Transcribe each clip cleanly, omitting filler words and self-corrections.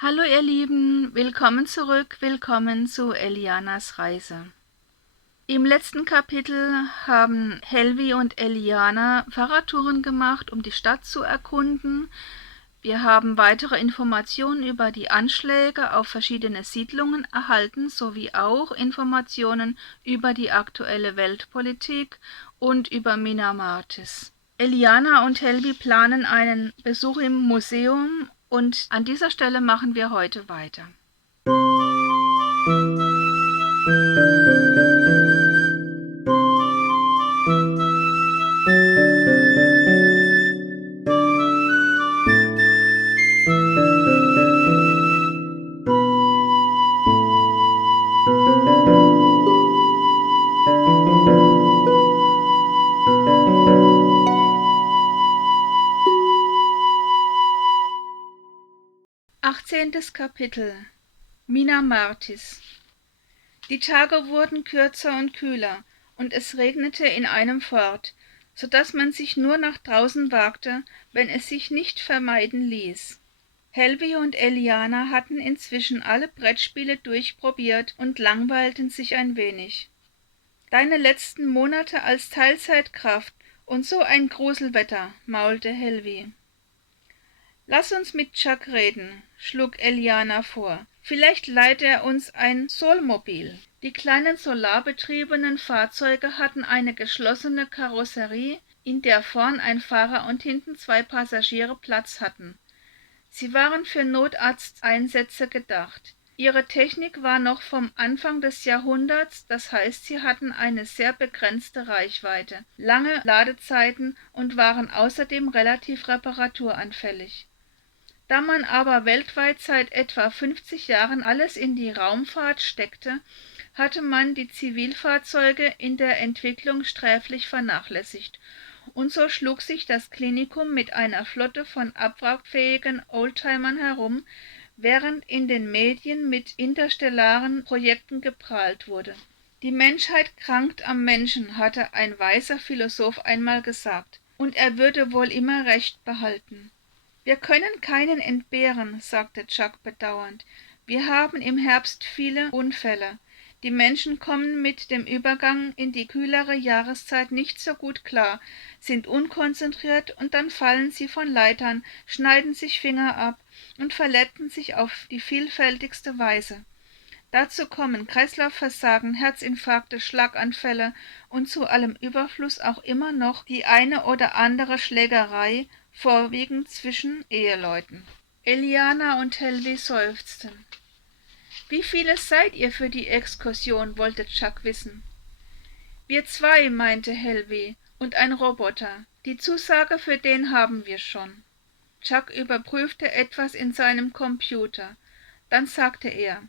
Hallo ihr Lieben, willkommen zurück, willkommen zu Elianas Reise. Im letzten Kapitel haben Helvi und Eliana Fahrradtouren gemacht, um die Stadt zu erkunden. Wir haben weitere Informationen über die Anschläge auf verschiedene Siedlungen erhalten, sowie auch Informationen über die aktuelle Weltpolitik und über Mina Martis. Eliana und Helvi planen einen Besuch im Museum und an dieser Stelle machen wir heute weiter. 18. Kapitel Mina Martis. Die Tage wurden kürzer und kühler, und es regnete in einem fort, so daß man sich nur nach draußen wagte, wenn es sich nicht vermeiden ließ. Helvi und Eliana hatten inzwischen alle Brettspiele durchprobiert und langweilten sich ein wenig. »Deine letzten Monate als Teilzeitkraft und so ein Gruselwetter«, maulte Helvi. »Lass uns mit Chuck reden«, schlug Eliana vor. »Vielleicht leiht er uns ein Solmobil.« Die kleinen solarbetriebenen Fahrzeuge hatten eine geschlossene Karosserie, in der vorn ein Fahrer und hinten 2 Passagiere Platz hatten. Sie waren für Notarzteinsätze gedacht. Ihre Technik war noch vom Anfang des Jahrhunderts, das heißt, sie hatten eine sehr begrenzte Reichweite, lange Ladezeiten und waren außerdem relativ reparaturanfällig. Da man aber weltweit seit etwa 50 Jahren alles in die Raumfahrt steckte, hatte man die Zivilfahrzeuge in der Entwicklung sträflich vernachlässigt, und so schlug sich das Klinikum mit einer Flotte von abwrackfähigen Oldtimern herum, während in den Medien mit interstellaren Projekten geprahlt wurde. »Die Menschheit krankt am Menschen«, hatte ein weiser Philosoph einmal gesagt, und er würde wohl immer recht behalten. »Wir können keinen entbehren«, sagte Chuck bedauernd. »Wir haben im Herbst viele Unfälle. Die Menschen kommen mit dem Übergang in die kühlere Jahreszeit nicht so gut klar, sind unkonzentriert und dann fallen sie von Leitern, schneiden sich Finger ab und verletzen sich auf die vielfältigste Weise. Dazu kommen Kreislaufversagen, Herzinfarkte, Schlaganfälle und zu allem Überfluss auch immer noch die eine oder andere Schlägerei, vorwiegend zwischen Eheleuten.« Eliana und Helvi seufzten. »Wie viele seid ihr für die Exkursion?«, wollte Chuck wissen. »Wir 2«, meinte Helvi, »und ein Roboter. Die Zusage für den haben wir schon.« Chuck überprüfte etwas in seinem Computer. Dann sagte er: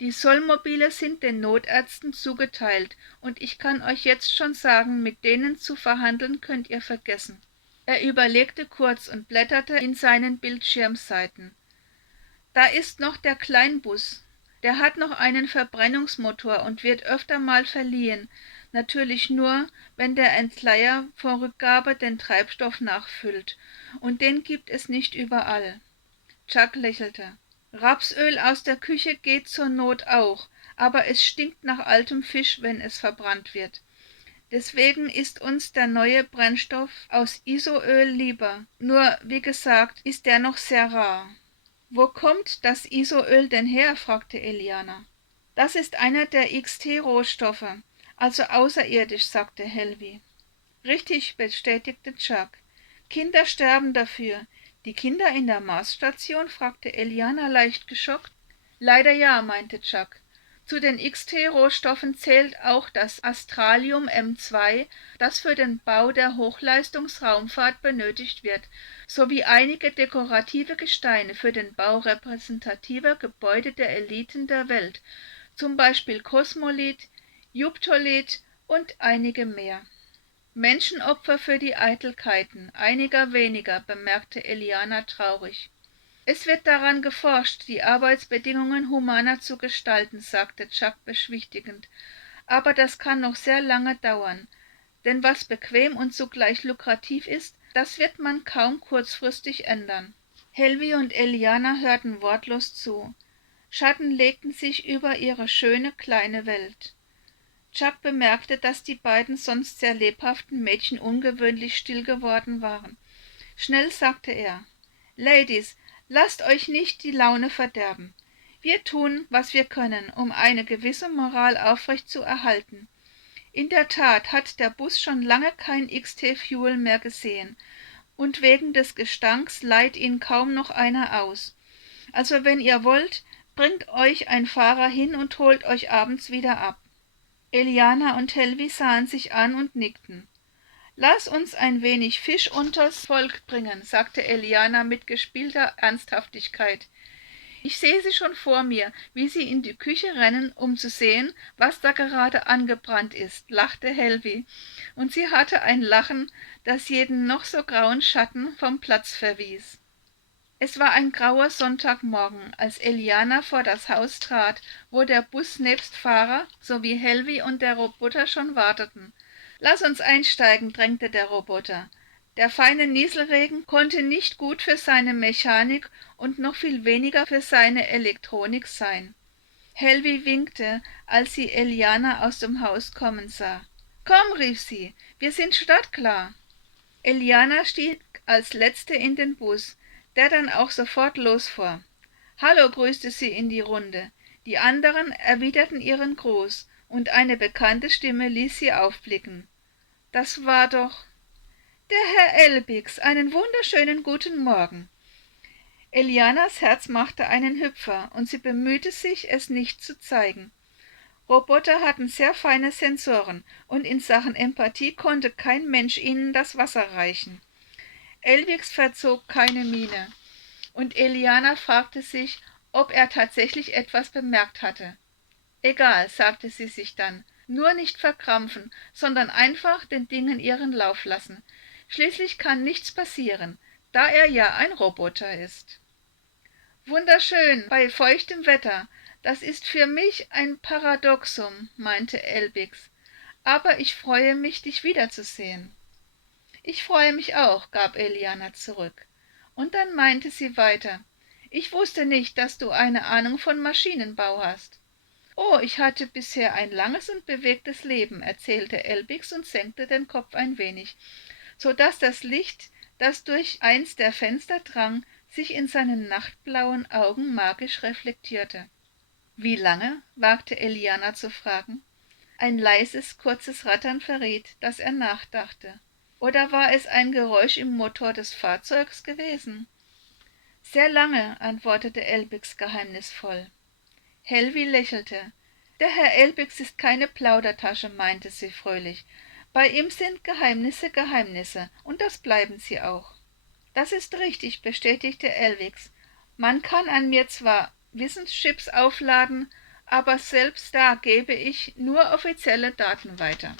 »Die Solmobile sind den Notärzten zugeteilt, und ich kann euch jetzt schon sagen, mit denen zu verhandeln könnt ihr vergessen.« Er überlegte kurz und blätterte in seinen Bildschirmseiten. »Da ist noch der Kleinbus. Der hat noch einen Verbrennungsmotor und wird öfter mal verliehen, natürlich nur, wenn der Entleiher vor Rückgabe den Treibstoff nachfüllt, und den gibt es nicht überall.« Chuck lächelte. »Rapsöl aus der Küche geht zur Not auch, aber es stinkt nach altem Fisch, wenn es verbrannt wird. Deswegen ist uns der neue Brennstoff aus Isoöl lieber, nur wie gesagt, ist der noch sehr rar.« »Wo kommt das Isoöl denn her?«, fragte Eliana. »Das ist einer der XT-Rohstoffe, also außerirdisch«, sagte Helvi. »Richtig«, bestätigte Chuck. »Kinder sterben dafür.« »Die Kinder in der Marsstation?«, fragte Eliana leicht geschockt. »Leider ja«, meinte Chuck. »Zu den XT-Rohstoffen zählt auch das Astralium M2, das für den Bau der Hochleistungsraumfahrt benötigt wird, sowie einige dekorative Gesteine für den Bau repräsentativer Gebäude der Eliten der Welt, zum Beispiel Kosmolit, Juptolit und einige mehr.« »Menschenopfer für die Eitelkeiten einiger weniger«, bemerkte Eliana traurig. »Es wird daran geforscht, die Arbeitsbedingungen humaner zu gestalten«, sagte Chuck beschwichtigend. »Aber das kann noch sehr lange dauern, denn was bequem und zugleich lukrativ ist, das wird man kaum kurzfristig ändern.« Helvi und Eliana hörten wortlos zu. Schatten legten sich über ihre schöne kleine Welt. Chuck bemerkte, dass die beiden sonst sehr lebhaften Mädchen ungewöhnlich still geworden waren. Schnell sagte er: »Ladies, lasst euch nicht die Laune verderben. Wir tun, was wir können, um eine gewisse Moral aufrecht zu erhalten. In der Tat hat der Bus schon lange kein XT-Fuel mehr gesehen, und wegen des Gestanks leiht ihn kaum noch einer aus. Also wenn ihr wollt, bringt euch ein Fahrer hin und holt euch abends wieder ab.« Eliana und Helvi sahen sich an und nickten. »Lass uns ein wenig Fisch unters Volk bringen«, sagte Eliana mit gespielter Ernsthaftigkeit. »Ich sehe sie schon vor mir, wie sie in die Küche rennen, um zu sehen, was da gerade angebrannt ist«, lachte Helvi, und sie hatte ein Lachen, das jeden noch so grauen Schatten vom Platz verwies. Es war ein grauer Sonntagmorgen, als Eliana vor das Haus trat, wo der Bus nebst Fahrer sowie Helvi und der Roboter schon warteten. »Lass uns einsteigen«, drängte der Roboter. Der feine Nieselregen konnte nicht gut für seine Mechanik und noch viel weniger für seine Elektronik sein. Helvi winkte, als sie Eliana aus dem Haus kommen sah. »Komm«, rief sie, »wir sind startklar.« Eliana stieg als letzte in den Bus, der dann auch sofort losfuhr. »Hallo«, grüßte sie in die Runde. Die anderen erwiderten ihren Gruß, und eine bekannte Stimme ließ sie aufblicken. »Das war doch der Herr Elbix. Einen wunderschönen guten Morgen.« Elianas Herz machte einen Hüpfer, und sie bemühte sich, es nicht zu zeigen. Roboter hatten sehr feine Sensoren, und in Sachen Empathie konnte kein Mensch ihnen das Wasser reichen. Elbix verzog keine Miene, und Eliana fragte sich, ob er tatsächlich etwas bemerkt hatte. »Egal«, sagte sie sich dann, »nur nicht verkrampfen, sondern einfach den Dingen ihren Lauf lassen. Schließlich kann nichts passieren, da er ja ein Roboter ist.« »Wunderschön, bei feuchtem Wetter. Das ist für mich ein Paradoxum«, meinte Elbix. »Aber ich freue mich, dich wiederzusehen.« »Ich freue mich auch«, gab Eliana zurück. Und dann meinte sie weiter: »Ich wusste nicht, dass du eine Ahnung von Maschinenbau hast.« »Oh, ich hatte bisher ein langes und bewegtes Leben«, erzählte Elbix und senkte den Kopf ein wenig, so dass das Licht, das durch eins der Fenster drang, sich in seinen nachtblauen Augen magisch reflektierte. »Wie lange?«, wagte Eliana zu fragen. Ein leises, kurzes Rattern verriet, dass er nachdachte. Oder war es ein Geräusch im Motor des Fahrzeugs gewesen? »Sehr lange«, antwortete Elbix geheimnisvoll. Helvi lächelte. »Der Herr Elbix ist keine Plaudertasche«, meinte sie fröhlich. »Bei ihm sind Geheimnisse Geheimnisse, und das bleiben sie auch.« »Das ist richtig«, bestätigte Elbix. »Man kann an mir zwar Wissenschips aufladen, aber selbst da gebe ich nur offizielle Daten weiter.«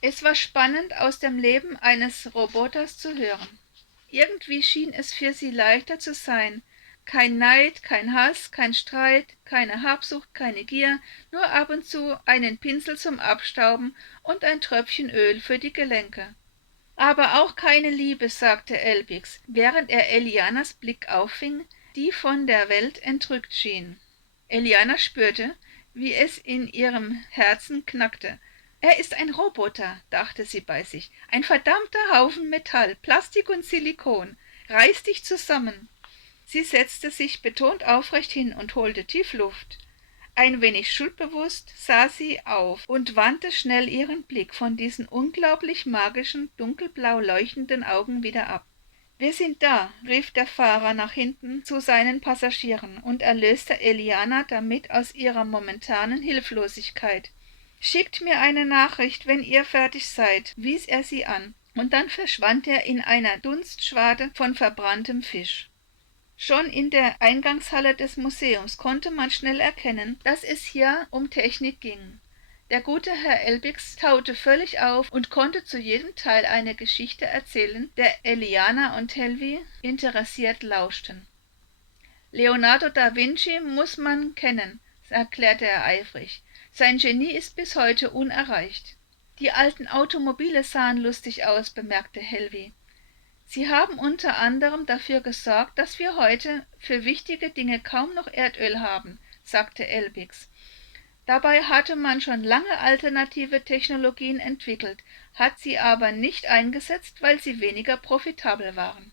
Es war spannend, aus dem Leben eines Roboters zu hören. Irgendwie schien es für sie leichter zu sein. Kein Neid, kein Hass, kein Streit, keine Habsucht, keine Gier, nur ab und zu einen Pinsel zum Abstauben und ein Tröpfchen Öl für die Gelenke. »Aber auch keine Liebe«, sagte Elbix, während er Elianas Blick auffing, die von der Welt entrückt schien. Eliana spürte, wie es in ihrem Herzen knackte. »Er ist ein Roboter«, dachte sie bei sich, »ein verdammter Haufen Metall, Plastik und Silikon. Reiß dich zusammen!« Sie setzte sich betont aufrecht hin und holte tief Luft. Ein wenig schuldbewusst sah sie auf und wandte schnell ihren Blick von diesen unglaublich magischen, dunkelblau leuchtenden Augen wieder ab. »Wir sind da«, rief der Fahrer nach hinten zu seinen Passagieren und erlöste Eliana damit aus ihrer momentanen Hilflosigkeit. »Schickt mir eine Nachricht, wenn ihr fertig seid«, wies er sie an, und dann verschwand er in einer Dunstschwade von verbranntem Fisch. Schon in der Eingangshalle des Museums konnte man schnell erkennen, dass es hier um Technik ging. Der gute Herr Elbix taute völlig auf und konnte zu jedem Teil eine Geschichte erzählen, der Eliana und Helvi interessiert lauschten. »Leonardo da Vinci muss man kennen«, erklärte er eifrig. »Sein Genie ist bis heute unerreicht.« »Die alten Automobile sahen lustig aus«, bemerkte Helvi. Sie haben unter anderem dafür gesorgt, dass wir heute für wichtige Dinge kaum noch Erdöl haben, sagte Elbix. Dabei hatte man schon lange alternative Technologien entwickelt, hat sie aber nicht eingesetzt, weil sie weniger profitabel waren.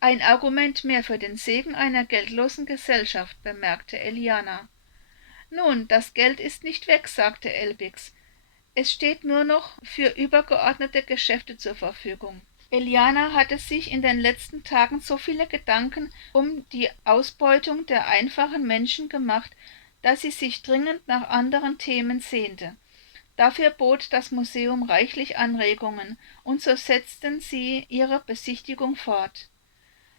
Ein Argument mehr für den Segen einer geldlosen Gesellschaft, bemerkte Eliana. Nun, das Geld ist nicht weg, sagte Elbix. Es steht nur noch für übergeordnete Geschäfte zur Verfügung. Eliana hatte sich in den letzten Tagen so viele Gedanken um die Ausbeutung der einfachen Menschen gemacht, dass sie sich dringend nach anderen Themen sehnte. Dafür bot das Museum reichlich Anregungen, und so setzten sie ihre Besichtigung fort.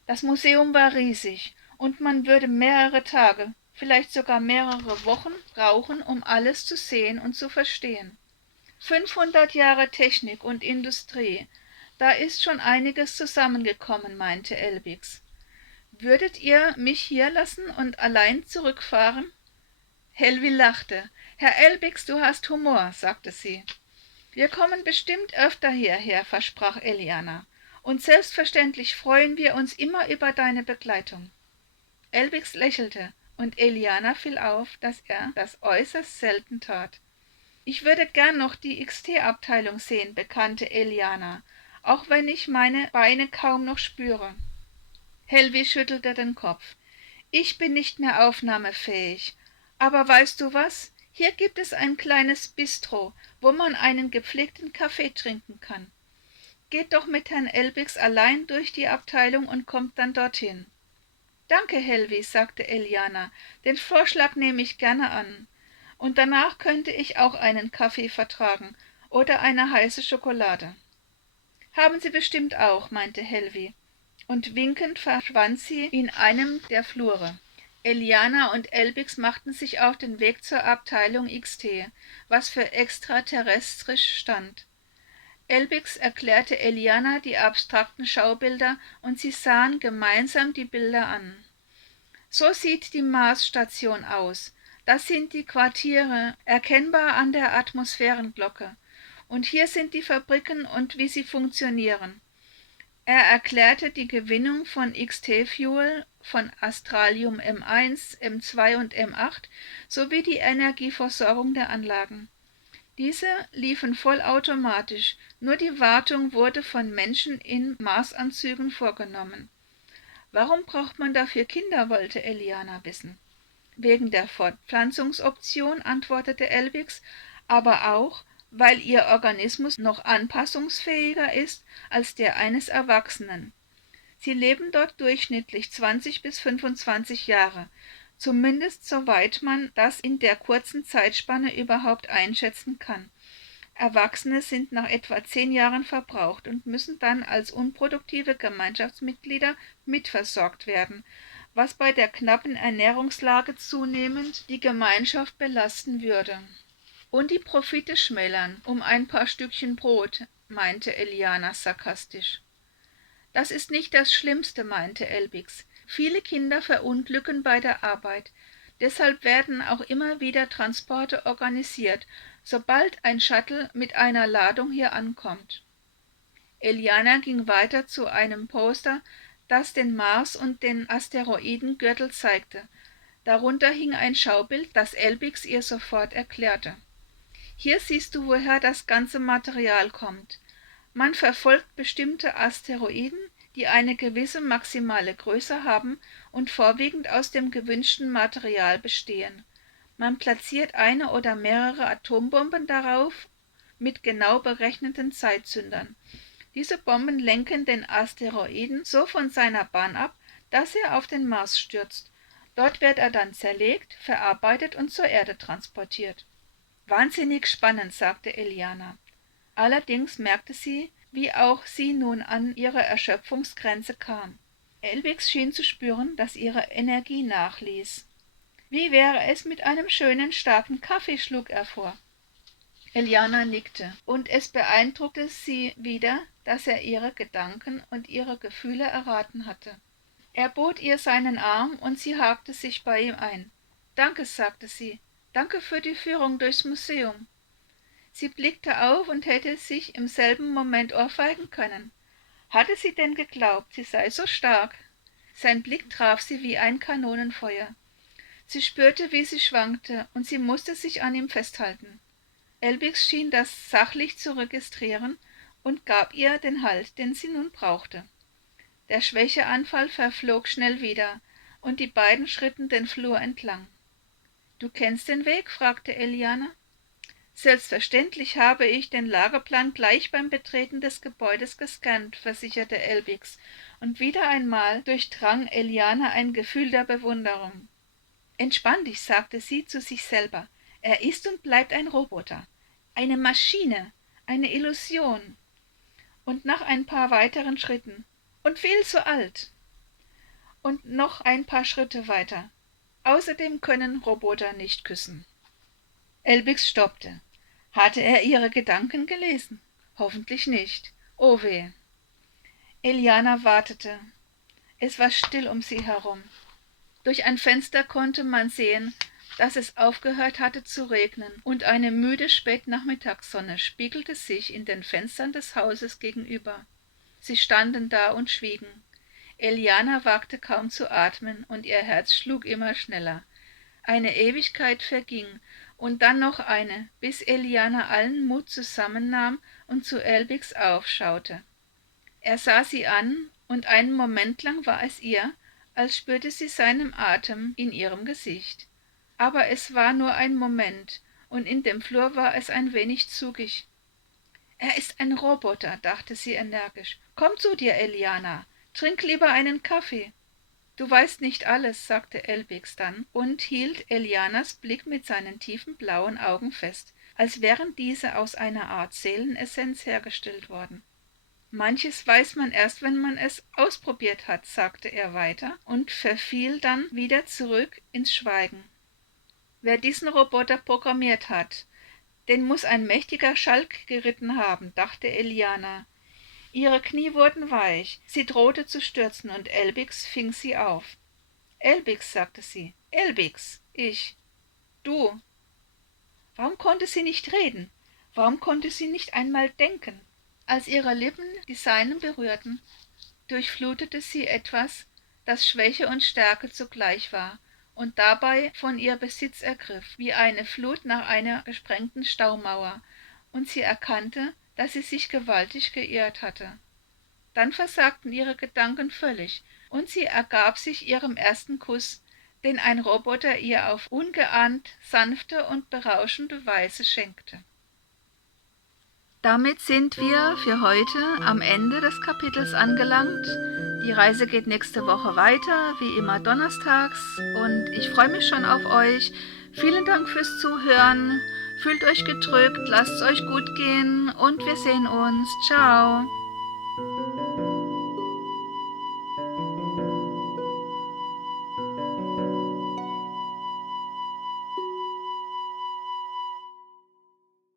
Das Museum war riesig, und man würde mehrere Tage, vielleicht sogar mehrere Wochen brauchen, um alles zu sehen und zu verstehen. 500 Jahre Technik und Industrie, da ist schon einiges zusammengekommen, meinte Elbix. Würdet ihr mich hier lassen und allein zurückfahren? Helvi lachte. Herr Elbix, du hast Humor, sagte sie. Wir kommen bestimmt öfter hierher, versprach Eliana. Und selbstverständlich freuen wir uns immer über deine Begleitung. Elbix lächelte, und Eliana fiel auf, dass er das äußerst selten tat. Ich würde gern noch die XT-Abteilung sehen, bekannte Eliana, auch wenn ich meine Beine kaum noch spüre. Helvi schüttelte den Kopf. Ich bin nicht mehr aufnahmefähig. Aber weißt du was? Hier gibt es ein kleines Bistro, wo man einen gepflegten Kaffee trinken kann. Geht doch mit Herrn Elbix allein durch die Abteilung und kommt dann dorthin. Danke, Helvi, sagte Eliana, den Vorschlag nehme ich gerne an. Und danach könnte ich auch einen Kaffee vertragen oder eine heiße Schokolade. Haben Sie bestimmt auch, meinte Helvi, und winkend verschwand sie in einem der Flure. Eliana und Elbix machten sich auf den Weg zur Abteilung XT, was für extraterrestrisch stand. Elbix erklärte Eliana die abstrakten Schaubilder, und sie sahen gemeinsam die Bilder an. So sieht die Marsstation aus. Das sind die Quartiere, erkennbar an der Atmosphärenglocke. Und hier sind die Fabriken und wie sie funktionieren. Er erklärte die Gewinnung von XT-Fuel, von Astralium M1, M2 und M8 sowie die Energieversorgung der Anlagen. Diese liefen vollautomatisch, nur die Wartung wurde von Menschen in Marsanzügen vorgenommen. Warum braucht man dafür Kinder, wollte Eliana wissen. Wegen der Fortpflanzungsoption, antwortete Elbix, aber auch, weil ihr Organismus noch anpassungsfähiger ist als der eines Erwachsenen. Sie leben dort durchschnittlich 20 bis 25 Jahre, zumindest soweit man das in der kurzen Zeitspanne überhaupt einschätzen kann. Erwachsene sind nach etwa 10 Jahren verbraucht und müssen dann als unproduktive Gemeinschaftsmitglieder mitversorgt werden, was bei der knappen Ernährungslage zunehmend die Gemeinschaft belasten würde. Und die Profite schmälern um ein paar Stückchen Brot, meinte Eliana sarkastisch. Das ist nicht das Schlimmste, meinte Elbix. Viele Kinder verunglücken bei der Arbeit. Deshalb werden auch immer wieder Transporte organisiert, sobald ein Shuttle mit einer Ladung hier ankommt. Eliana ging weiter zu einem Poster, das den Mars und den Asteroidengürtel zeigte. Darunter hing ein Schaubild, das Elbix ihr sofort erklärte. Hier siehst du, woher das ganze Material kommt. Man verfolgt bestimmte Asteroiden, die eine gewisse maximale Größe haben und vorwiegend aus dem gewünschten Material bestehen. Man platziert eine oder mehrere Atombomben darauf mit genau berechneten Zeitzündern. Diese Bomben lenken den Asteroiden so von seiner Bahn ab, dass er auf den Mars stürzt. Dort wird er dann zerlegt, verarbeitet und zur Erde transportiert. Wahnsinnig spannend, sagte Eliana. Allerdings merkte sie, wie auch sie nun an ihre Erschöpfungsgrenze kam. Elbix schien zu spüren, dass ihre Energie nachließ. Wie wäre es mit einem schönen, starken Kaffee, schlug er vor. Eliana nickte, und es beeindruckte sie wieder, dass er ihre Gedanken und ihre Gefühle erraten hatte. Er bot ihr seinen Arm, und sie hakte sich bei ihm ein. »Danke«, sagte sie, »danke für die Führung durchs Museum.« Sie blickte auf und hätte sich im selben Moment ohrfeigen können. Hatte sie denn geglaubt, sie sei so stark? Sein Blick traf sie wie ein Kanonenfeuer. Sie spürte, wie sie schwankte, und sie musste sich an ihm festhalten. Elbix schien das sachlich zu registrieren und gab ihr den Halt, den sie nun brauchte. Der Schwächeanfall verflog schnell wieder, und die beiden schritten den Flur entlang. »Du kennst den Weg?« fragte Eliana. »Selbstverständlich habe ich den Lageplan gleich beim Betreten des Gebäudes gescannt«, versicherte Elbix, und wieder einmal durchdrang Eliana ein Gefühl der Bewunderung. »Entspann dich«, sagte sie zu sich selber. »Er ist und bleibt ein Roboter, eine Maschine, eine Illusion.« Und nach ein paar weiteren Schritten. »Und viel zu alt.« Und noch ein paar Schritte weiter. »Außerdem können Roboter nicht küssen.« Elbix stoppte. Hatte er ihre Gedanken gelesen? Hoffentlich nicht. Oh weh. Eliana wartete. Es war still um sie herum. Durch ein Fenster konnte man sehen, dass es aufgehört hatte zu regnen, und eine müde Spätnachmittagssonne spiegelte sich in den Fenstern des Hauses gegenüber. Sie standen da und schwiegen. Eliana wagte kaum zu atmen, und ihr Herz schlug immer schneller. Eine Ewigkeit verging, und dann noch eine, bis Eliana allen Mut zusammennahm und zu Elbix aufschaute. Er sah sie an, und einen Moment lang war es ihr, als spürte sie seinen Atem in ihrem Gesicht. Aber es war nur ein Moment, und in dem Flur war es ein wenig zugig. »Er ist ein Roboter«, dachte sie energisch. »Komm zu dir, Eliana. Trink lieber einen Kaffee.« »Du weißt nicht alles«, sagte Elbix dann und hielt Elianas Blick mit seinen tiefen blauen Augen fest, als wären diese aus einer Art Seelenessenz hergestellt worden. »Manches weiß man erst, wenn man es ausprobiert hat«, sagte er weiter und verfiel dann wieder zurück ins Schweigen. »Wer diesen Roboter programmiert hat, den muss ein mächtiger Schalk geritten haben«, dachte Eliana. Ihre Knie wurden weich, sie drohte zu stürzen, und Elbix fing sie auf. »Elbix«, sagte sie. »Elbix, ich. Du.« Warum konnte sie nicht reden? Warum konnte sie nicht einmal denken? Als ihre Lippen die seinen berührten, durchflutete sie etwas, das Schwäche und Stärke zugleich war und dabei von ihr Besitz ergriff, wie eine Flut nach einer gesprengten Staumauer, und sie erkannte, dass sie sich gewaltig geirrt hatte. Dann versagten ihre Gedanken völlig, und sie ergab sich ihrem ersten Kuss, den ein Roboter ihr auf ungeahnt sanfte und berauschende Weise schenkte. Damit sind wir für heute am Ende des Kapitels angelangt. Die Reise geht nächste Woche weiter, wie immer donnerstags, und ich freue mich schon auf euch. Vielen Dank fürs Zuhören. Fühlt euch gedrückt, lasst es euch gut gehen, und wir sehen uns. Ciao.